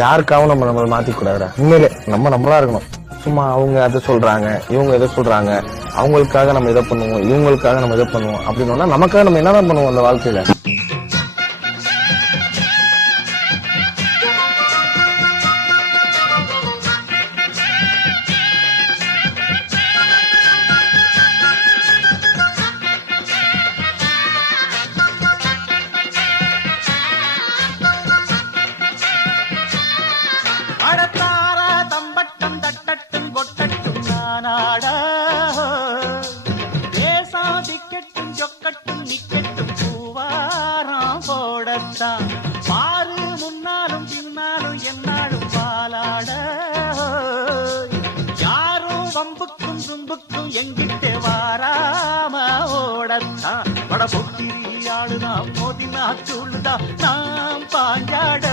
யாருக்காகவும் நம்மளை மாத்திக்க கூடாதுடா. உண்மையிலே நம்மளா இருக்கணும். சும்மா அவங்க அதை சொல்றாங்க, இவங்க எதை சொல்றாங்க, அவங்களுக்காக நம்ம இதை பண்ணுவோம், இவங்களுக்காக நம்ம இதை பண்ணுவோம் அப்படின்னா நமக்காக நம்ம என்னதான் பண்ணுவோம் அந்த வாழ்க்கையில. பாரு முன்னாலும் பின்னாலும் என்னாலும் பாலாட யாரும் வம்புக்கும் தும்புக்கும் எங்கிட்ட வாராம ஓடத்தான் வட பொக்கிரி ஆளுதான் மோதினா சூழுதான் நாம் பாஞ்சாட